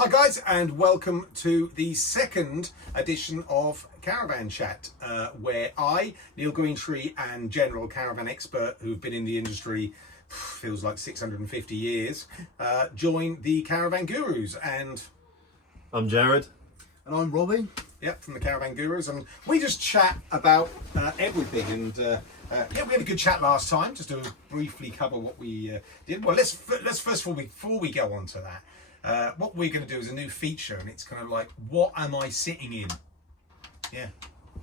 Hi guys, and welcome to the second edition of Caravan Chat, where I, Neil Greentree, and general caravan expert who've been in the industry, feels like 650 years, join the Caravan Gurus. And I'm Jared. And I'm Robbie. Yep, from the Caravan Gurus, and we just chat about everything. And yeah, we had a good chat last time, just to briefly cover what we did. Well, let's first of all, before we go on to that, what we're going to do is a new feature, and it's kind of like, what am I sitting in? Yeah,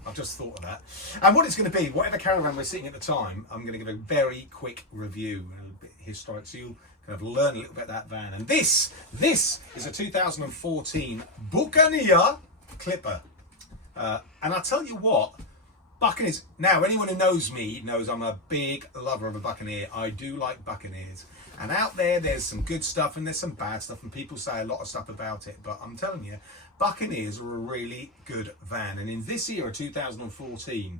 I've just thought of that. And what it's going to be, whatever caravan we're sitting at the time, I'm going to give a very quick review, a little bit historic, so you'll kind of learn a little bit about that van. And this is a 2014 Buccaneer Clipper. And I'll tell you what, Buccaneers, now anyone who knows me knows I'm a big lover of a Buccaneer. I do like Buccaneers. And out there's some good stuff and there's some bad stuff, and people say a lot of stuff about it, but I'm telling you, Buccaneers are a really good van. And in this era, 2014,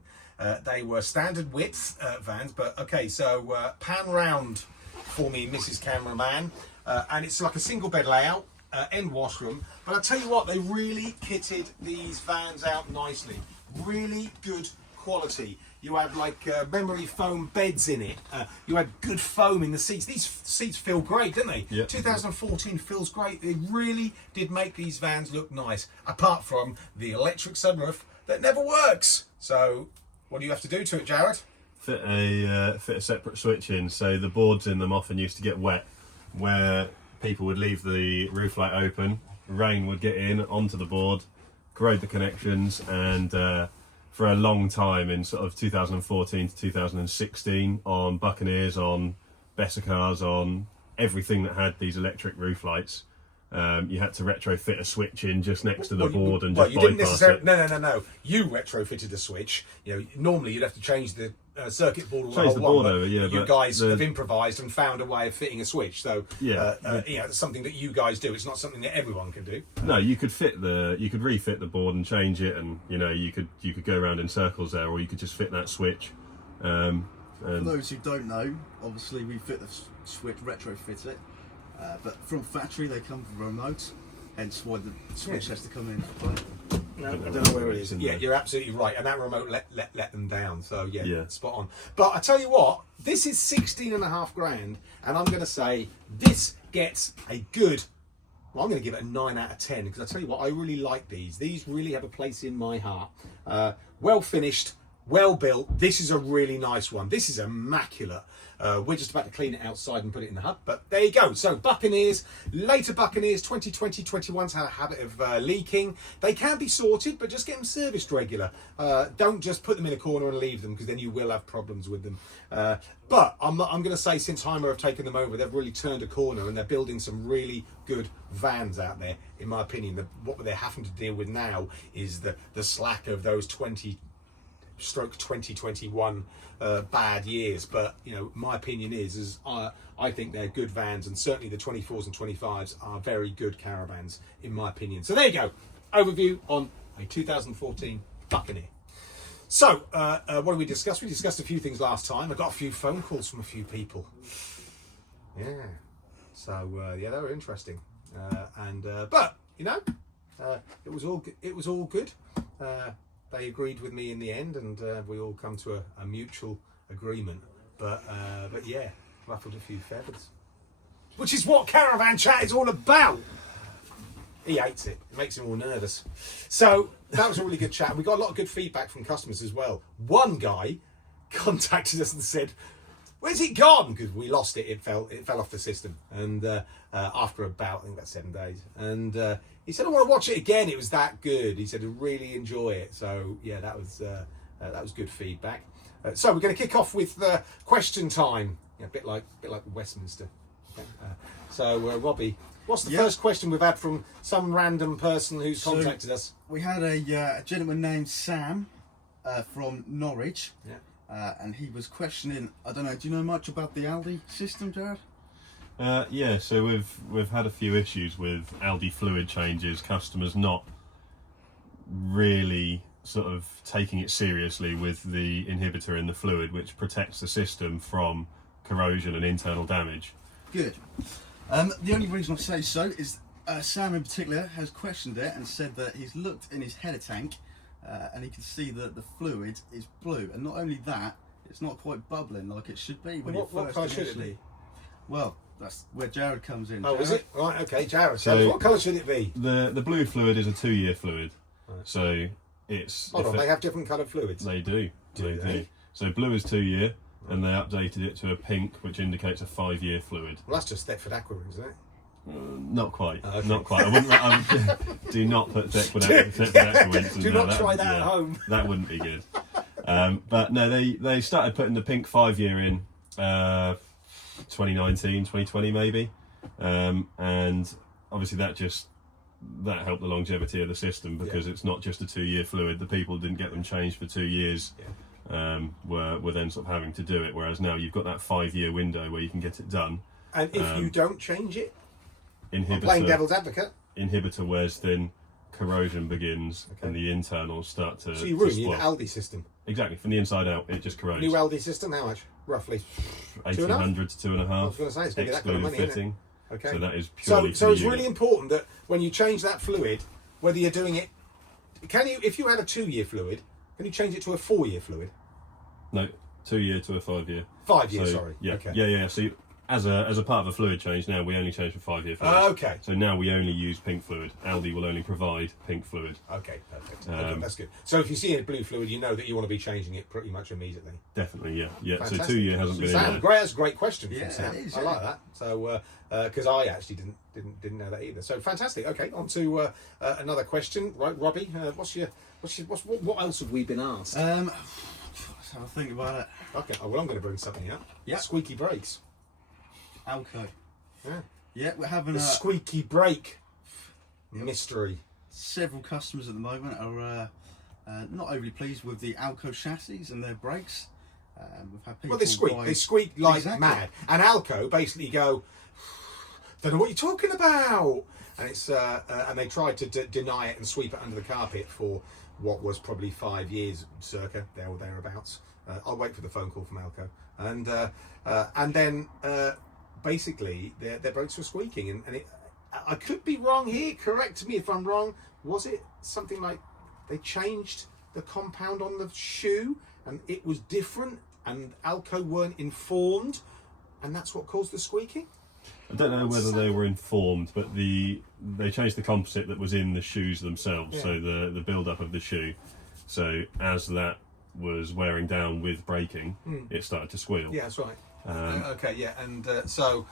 they were standard width vans, but okay, so pan round for me, Mrs. Cameraman, and it's like a single bed layout, end washroom, but I tell you what, they really kitted these vans out nicely, really good quality. You had like memory foam beds in it. You had good foam in the seats. These seats feel great, don't they? Yep. 2014 feels great. They really did make these vans look nice, apart from the electric sunroof that never works. So what do you have to do to it, Jared? Fit a separate switch in, so the boards in them often used to get wet, where people would leave the roof light open, rain would get in onto the board, corrode the connections, and for a long time in sort of 2014 to 2016 on Buccaneers, on Besser cars, on everything that had these electric roof lights, you had to retrofit a switch in just next to the board and just bypass it. No. You retrofitted a switch. You know, normally you'd have to change the circuit board. Change the board over, yeah. You guys have improvised and found a way of fitting a switch. So yeah, you know, it's something that you guys do. It's not something that everyone can do. No, you could refit the board and change it, and you know, you could go around in circles there, or you could just fit that switch. For those who don't know, obviously we fit the switch, retrofit it, but from factory they come with a remote, hence why the switch has to come in for play. No, I don't know where it is. Yeah, you're absolutely right. And that remote let them down. So yeah, spot on. But I tell you what, this is 16.5 grand, and I'm going to say this gets a good. Well, I'm going to give it a 9 out of 10, because I tell you what, I really like these. These really have a place in my heart. Well finished, well built. This is a really nice one. This is immaculate. We're just about to clean it outside and put it in the hut, but there you go. So Buccaneers, later Buccaneers, 2020, 21's had a habit of leaking. They can be sorted, but just get them serviced regular. Don't just put them in a corner and leave them, because then you will have problems with them. But I'm going to say, since Heimer have taken them over, they've really turned a corner, and they're building some really good vans out there, in my opinion. What they're having to deal with now is the slack of those 2021 bad years. But you know, my opinion is I think they're good vans, and certainly the 24s and 25s are very good caravans, in my opinion. So there you go, overview on a 2014 Buccaneer. So what did we discuss? We discussed a few things last time. I got a few phone calls from a few people. Yeah, so yeah, they were interesting, but you know, it was all good. They agreed with me in the end, and we all come to a mutual agreement. But yeah, ruffled a few feathers, which is what Caravan Chat is all about. He hates it. It makes him all nervous. So that was a really good chat. We got a lot of good feedback from customers as well. One guy contacted us and said, "Where's it gone?" Because we lost it. It fell off the system. And after about 7 days. And he said, "I want to watch it again. It was that good." He said, "I really enjoy it." So yeah, that was good feedback. So we're going to kick off with question time. Yeah, a bit like Westminster. So Robbie, what's the first question we've had from some random person who's contacted us? We had a gentleman named Sam from Norwich. Yeah. And he was questioning, I don't know, do you know much about the Aldi system, Jared? Yeah, so we've had a few issues with Aldi fluid changes, customers not really sort of taking it seriously with the inhibitor in the fluid, which protects the system from corrosion and internal damage. Good. The only reason I say so is Sam in particular has questioned it and said that he's looked in his header tank and he can see that the fluid is blue, and not only that, it's not quite bubbling like it should be when What colour should it initially. be? Well, that's where Jared comes in. Oh, Jared? is it? Right, okay, Jared. So- So what colour should it be? The blue fluid is a 2-year fluid, Right. so it's Hold if on, it- they have different coloured fluids. they do. Do they? So blue is 2-year, and they updated it to a pink, which indicates a 5-year fluid. Well, that's just Thetford Aqua, isn't it? Not quite. Okay. Not quite. Do not put Thetford Aqua Do not try that at home. That wouldn't be good. But no, they started putting the pink 5-year in 2019, 2020 maybe, and obviously that helped the longevity of the system because it's not just a 2-year fluid. The people didn't get them changed for 2 years. Were then sort of having to do it, whereas now you've got that 5-year window where you can get it done. And if you don't change it, I'm playing Inhibitor devil's advocate. wears thin, corrosion begins, Okay. and the internals start to. So you ruin to your swell. Aldi system. Exactly, from the inside out, it just corrodes. New Aldi system, how much? Roughly. 1800 to 2.5. I was going to say, it's going to be that kind of excluding money, isn't it? fitting. Okay. So that is So purely. it's for the really unit. important that when you change that fluid, whether you're doing it, if you had a 2-year fluid, can you change it to a 4-year fluid? No, 2-year to a 5-year. 5-year, So, sorry. Yeah, Okay. yeah. So as a part of a fluid change, now we only change for 5-year fluid. Okay. So now we only use pink fluid. Aldi will only provide pink fluid. Okay, perfect. Okay, that's good. So if you see a blue fluid, you know that you want to be changing it pretty much immediately. Definitely, yeah. Fantastic. So 2-year hasn't been in Sam, there. great, that's a great question from Yeah, Sam. it is, I yeah. like that. So because I actually didn't know that either. So fantastic. Okay, on to another question. Right, Robbie, what else have we been asked? Let's have a think about it. Okay, well I'm going to bring something up. Yeah. Squeaky brakes. Alco. Yeah. Yeah, we're having The squeaky brake Yep. mystery. several customers at the moment are not overly pleased with the Alco chassis and their brakes. We've had people Well, they squeak. buy- They squeak like Exactly. mad. And Alco basically go, don't know what you're talking about. And it's and they tried to deny it and sweep it under the carpet for what was probably 5 years, circa there or thereabouts. I'll wait for the phone call from Alco, and then basically their brakes were squeaking, and I could be wrong here. Correct me if I'm wrong. Was it something like they changed the compound on the shoe and it was different, and Alco weren't informed, and that's what caused the squeaking? I don't know whether they were informed, but they changed the composite that was in the shoes themselves, Yeah. so the build-up of the shoe. So as that was wearing down with braking, it started to squeal. Yeah, that's right. Okay, yeah, and so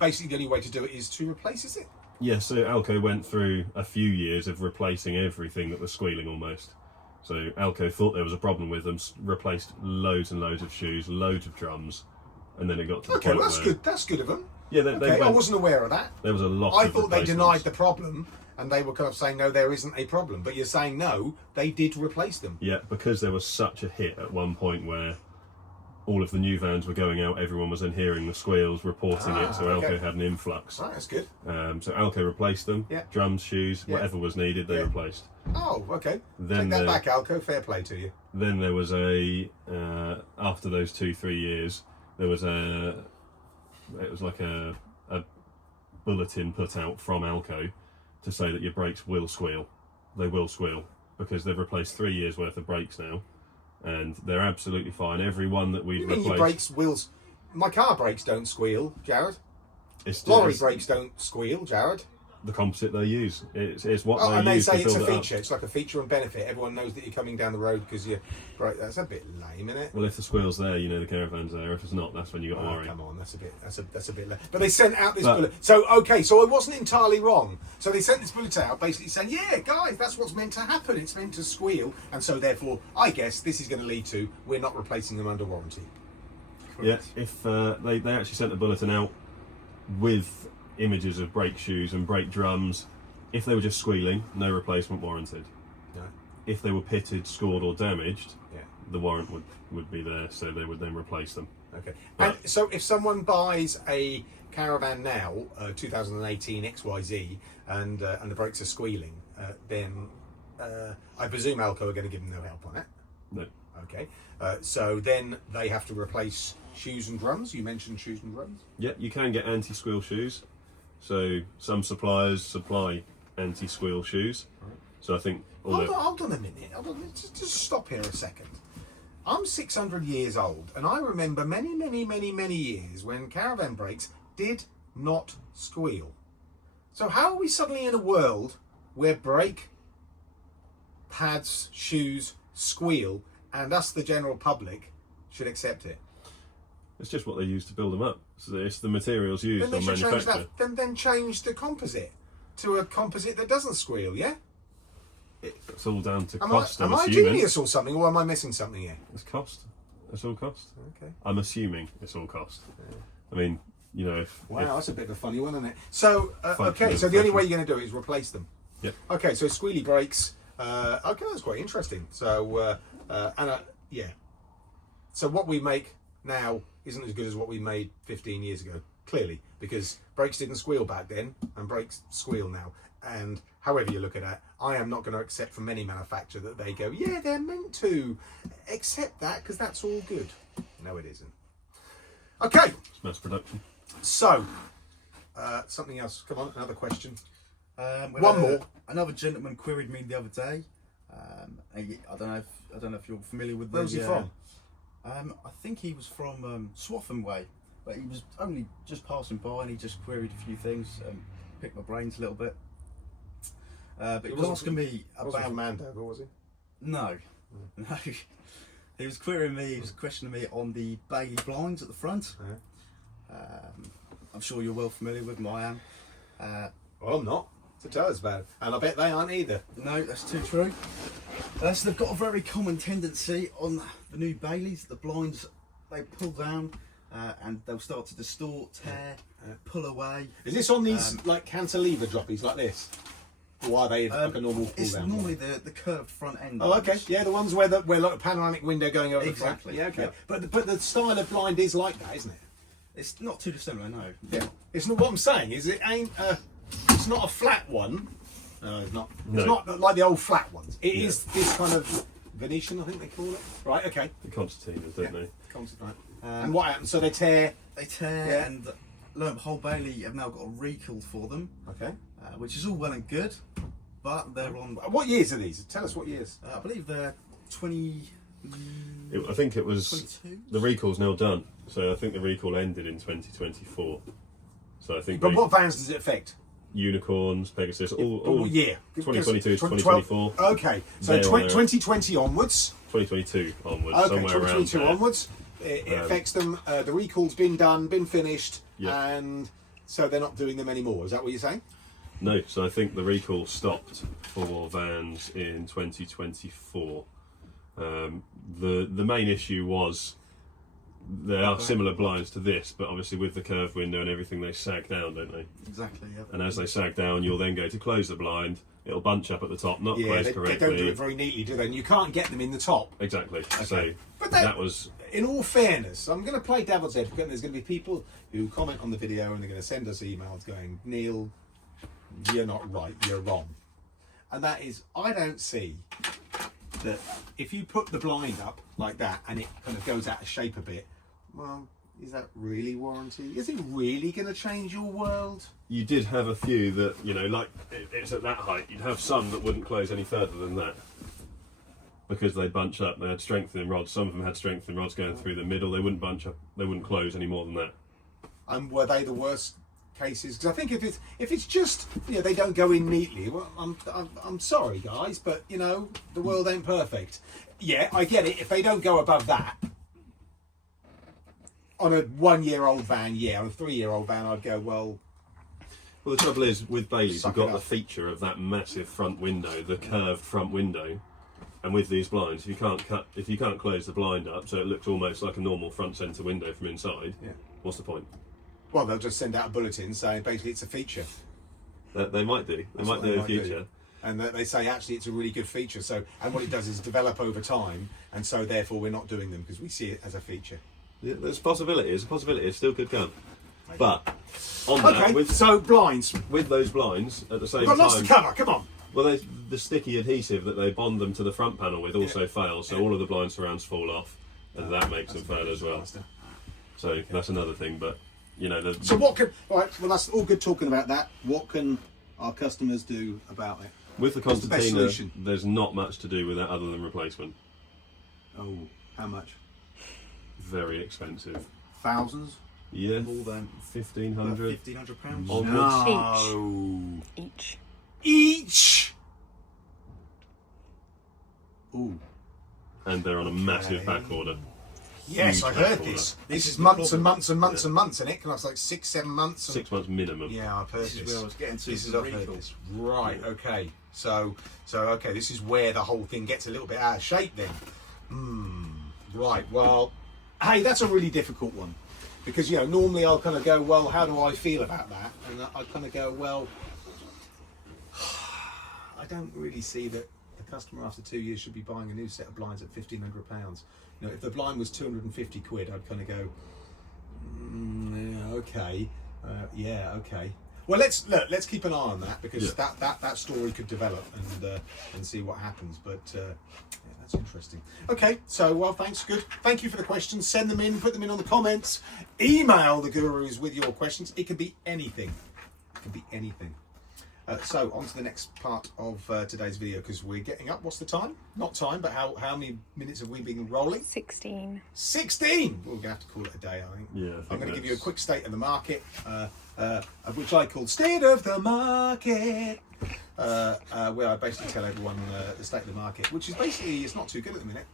basically the only way to do it is to replace, is it? Yeah, so Alco went through a few years of replacing everything that was squealing almost. So Alco thought there was a problem with them, replaced loads and loads of shoes, loads of drums, and then it got to the Okay, point well, that's where... good. That's good of them. Yeah, Okay, I wasn't aware of that. there was a lot I of thought they replacements. denied the problem, and they were kind of saying, no, there isn't a problem. But you're saying, no, they did replace them. Yeah, because there was such a hit at one point where all of the new vans were going out, everyone was then hearing the squeals, reporting it, so okay. Alco had an influx. Right, that's good. So Alco replaced them, Yeah. drums, shoes, Yeah. whatever was needed, they Yeah. replaced. Oh, okay. Then Take that the- back, Alco. Fair play to you. Then there was after those 2-3 years, there was it was like a bulletin put out from Alco to say that your brakes will squeal. They will squeal because they've replaced 3 years worth of brakes now, and they're absolutely fine. Every one that we've You mean your replaced, brakes wheels? My car brakes don't squeal, Jared. it's Lorry it's brakes don't squeal, Jared. the composite they use. It's what Oh, they and they use say to it's a build it up. feature. It's like a feature and benefit. Everyone knows that you're coming down the road because you're right. That's a bit lame, isn't it? Well, if the squeal's there, you know the Caravan's there. If it's not, that's when you got to Oh, worry. come on, that's a bit lame. But they sent out this But- bullet. So okay, so I wasn't entirely wrong. So they sent this bullet out, basically saying, "Yeah, guys, that's what's meant to happen. It's meant to squeal, and so therefore, I guess this is going to lead to we're not replacing them under warranty." Yeah, if they actually sent a bulletin out with images of brake shoes and brake drums. If they were just squealing, no replacement warranted. No. If they were pitted, scored or damaged, Yeah. the warrant would be there, so they would then replace them. Okay. But- And so if someone buys a Caravan now, 2018 XYZ, and the brakes are squealing, then I presume Alco are going to give them no help on it. No. Okay. So then they have to replace shoes and drums. You mentioned shoes and drums. Yeah, you can get anti-squeal shoes. So some suppliers supply anti-squeal shoes. So I think Hold on a minute. Just stop here a second. I'm 600 years old, and I remember many years when Caravan brakes did not squeal. So how are we suddenly in a world where brake pads, shoes squeal, and us, the general public, should accept it? it's just what they use to build them up. So it's the materials used Then they on should change manufacture. that. Then change the composite to a composite that doesn't squeal. Yeah. It's all down to Am cost. I I'm a assuming genius or something, or am I missing something here? it's cost. It's all cost. Okay. I'm assuming it's all cost. I mean, you know, Wow, if that's a bit of a funny one, isn't it? So, Function okay, of so the only fashion. way you're going to do it is replace them. Yep. Okay, so squealy brakes. Okay, that's quite interesting. So, yeah. So what we make now isn't as good as what we made 15 years ago, clearly, because brakes didn't squeal back then, and brakes squeal now. And however you look at it, I am not going to accept from any manufacturer that they go, yeah, they're meant to accept that because that's all good. No, it isn't. Okay. it's mass production. So, something else. Come on, another question. One more. Another gentleman queried me the other day. I don't know if you're familiar with. Where was he from? I think he was from Swaffham way, but he was only just passing by and he just queried a few things, picked my brains a little bit. But he was asking me Wasn't about. from Andover, was he? No. He was querying me. He was questioning me on the Bailey blinds at the front. I'm sure you're well familiar with them. I am. Well, I'm not. So tell us about it. And I bet they aren't either. No, that's too true. So they've got a very common tendency on the new Baileys. The blinds, they pull down and they'll start to distort, tear, pull away. Is this on these like cantilever droppies like this? Or are they like a normal pull It's down? normally the curved front end. Oh, okay. Yeah, the ones where like a panoramic window going over Exactly. the front. Yeah, okay. Yep. But the style of blind is like that, isn't it? It's not too dissimilar, no. Yeah. It's not what I'm saying. Is it ain't? It's not a flat one. No, it's not. No. It's not like the old flat ones. It is this kind of Venetian, I think they call it. Right. Okay. The concertinas, don't they? Right. And what happens? So they tear. They tear, Yeah. and lo and behold, Bailey have now got a recall for them, Okay. which is all well and good, but they're on. What years are these? Tell us what years. I believe they're 20. I think it was 22? the recall's now done. So I think the recall ended in 2024. So I think But what vans does it affect? unicorns, Pegasus, all What year? 2022 to 2012. 2024, Okay, so They're on there. 2020 onwards. 2022 onwards, Okay, somewhere around 2022 there. onwards. It affects them. The recall's been done, been finished, Yeah. and so they're not doing them anymore. Is that what you're saying? No, so I think the recall stopped for vans in 2024. The main issue was there are similar blinds to this, but obviously with the curved window and everything, they sag down, don't they? Exactly, yeah. And as they sag down, you'll then go to close the blind. It'll bunch up at the top, not close they correctly. don't do it very neatly, do they? And you can't get them in the top. Exactly. So But that was in all fairness, I'm going to play devil's advocate, and there's going to be people who comment on the video and they're going to send us emails going, Neil, you're not right, you're wrong. And that is, I don't see that if you put the blind up like that and it kind of goes out of shape a bit, well, is that really warranty? Is it really going to change your world? you did have a few that, you know, like it's at that height. You'd have some that wouldn't close any further than that because they bunch up. They had strengthening rods. Some of them had strengthening rods going through the middle. They wouldn't bunch up. They wouldn't close any more than that. And were they the worst cases? Because I think if it's just, you know, they don't go in neatly, well, I'm sorry guys, but you know, the world ain't perfect. Yeah, I get it. If they don't go above that on a 1-year-old van, yeah, on a 3-year-old van, I'd go, well, Well, the trouble is with Bailey's, Suck you've it got the up. feature of that massive front window, the curved front window, and with these blinds, if you can't close the blind up, so it looks almost like a normal front centre window from inside. Yeah. What's the point? well, they'll just send out a bulletin saying basically it's a feature. That they might do. They That's might what do they in might future. do. And that they say actually it's a really good feature. So, and what it does is develop over time, and so therefore we're not doing them because we see it as a feature. Yeah, there's a possibility. It's a possibility. It still could come. But on that, Okay, with so blinds. those blinds at the same We've got lots time, to cover. Come on. well, the sticky adhesive that they bond them to the front panel with also fails, so all of the blind surrounds fall off, and that makes them fail as well. So that's another thing. But you know, So what can? All right. Well, that's all good talking about that. What can our customers do about it? with the What's the best concertina, solution? there's not much to do with that other than replacement. Oh, how much? Very expensive. Thousands? Yeah, More than £1,500. £1,500. Onwards. Each. Ooh. And they're on a massive back order. Yes, I Huge heard back order. this. This is months and months and months and months, isn't it? Can I say like 6-7 months? And... 6 months minimum. Yeah, I've heard This this. is where I was getting to. This is the I've heard recall. this. Right. Okay. So okay. This is where the whole thing gets a little bit out of shape then. Right. Well, hey, that's a really difficult one because normally I'll kind of go, well, how do I feel about that? And I kind of go, well, I don't really see that the customer after 2 years should be buying a new set of blinds at £1,500. If the blind was 250 quid, I'd kind of go, yeah, okay, okay. Well, let's keep an eye on that because that story could develop and see what happens. But yeah, that's interesting. Okay, so well, thanks, good. Thank you for the questions. Send them in, put them in on the comments. Email the gurus with your questions. It can be anything. It can be anything. So on to the next part of today's video because we're getting up. What's the time? Not time, but how many minutes have we been rolling? 16. 16! We're going to have to call it a day, I think. Yeah, I'm going to give you a quick state of the market, which I called State of the Market, where I basically tell everyone the state of the market, which is basically, it's not too good at the minute.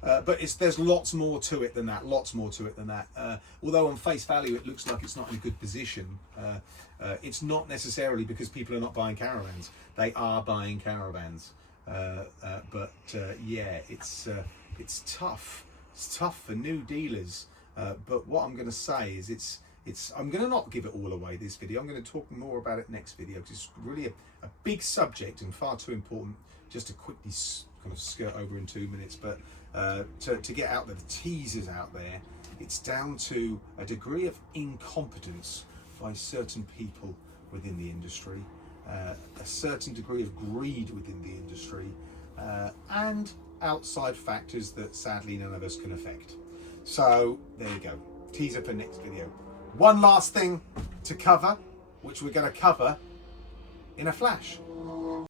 But there's lots more to it than that, although on face value it looks like it's not in a good position. It's not necessarily because people are not buying caravans. They are buying caravans. Yeah, it's tough. It's tough for new dealers. But what I'm going to say is I'm going to not give it all away this video. I'm going to talk more about it next video because it's really a big subject and far too important just to quickly kind of skirt over in 2 minutes. But to get out the teasers out there, it's down to a degree of incompetence by certain people within the industry, a certain degree of greed within the industry, and outside factors that sadly none of us can affect. So there you go, teaser for next video. One last thing to cover, which we're going to cover in a flash.